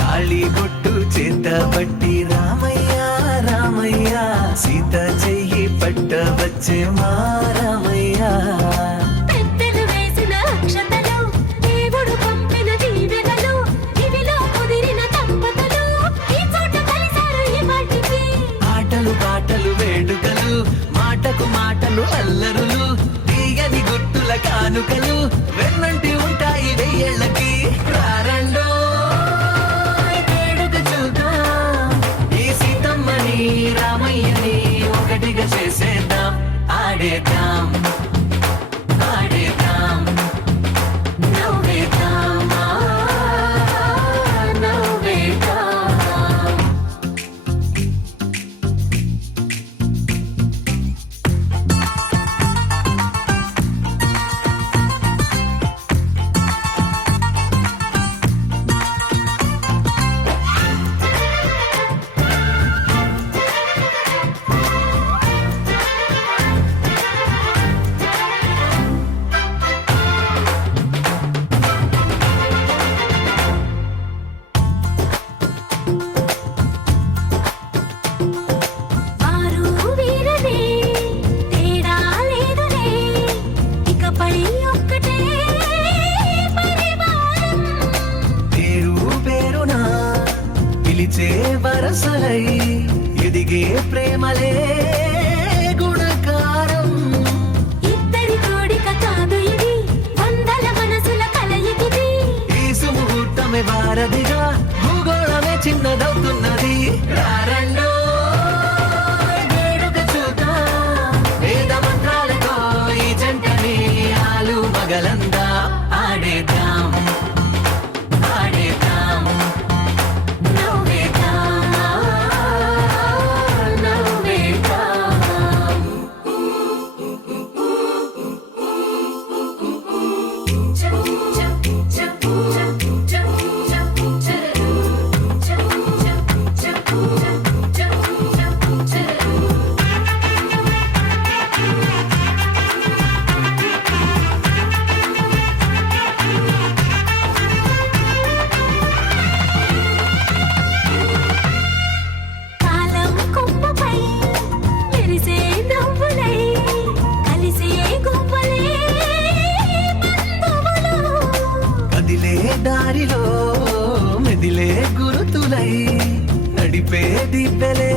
తాళిబొట్టు చేతబట్టి రామయ్య రామయ్య సీత చెయ్యి పట్టవచ్చే మా రామయ్య. పెద్దలు వేసిన అక్షతలు దేవుడు పంపిన దీవెనలు ఇవిలో కుదిరిన దంపతులు ఈ చోట కలిసారు ఈ వాటికి. ఆటలు పాటలు వేడుకలు మాటకు మాటలు అల్లరులు తీయని గుర్తుల కానుకలు వెన్నంటి ఉంటాయి వెయ్యేళ్ళకి. రారండో వేడుక చూద్దాం ఈ సీతమ్మని రామయ్యని ఒకటిగా చేసేద్దాం. ఆడేద్దాం ఆడేద్దాం నవ్వేద్దాం నవ్వేద్దాం. వారు వీరనే తేడా లేదులే ఇకపై ఒక్కటే పరివారం. పేరు పేరునా పిలిచే వరసలై ఎదిగే ప్రేమలే గుణకారం. ఇద్దరి కోడిక కాదు ఇది వందల మనసుల కలయికిది. ఈ సుముహూర్తమే వారధిగా భూగోళమే చిన్నదవుతున్నది. రారండో వేడుక చూద్దాం వేద మంత్రాలతో ఈ జంటని ఆలు మగలందా. ఆడేద్దాం ఆడేద్దాం నవ్వేద్దాం నవ్వేద్దాం. కాలం కొమ్మపై మెరిసే నవ్వులై కలిసే గువ్వలే బంధువులు. కదిలే దారిలో మెదిలే గురుతులై నడిపే దిబ్బెలే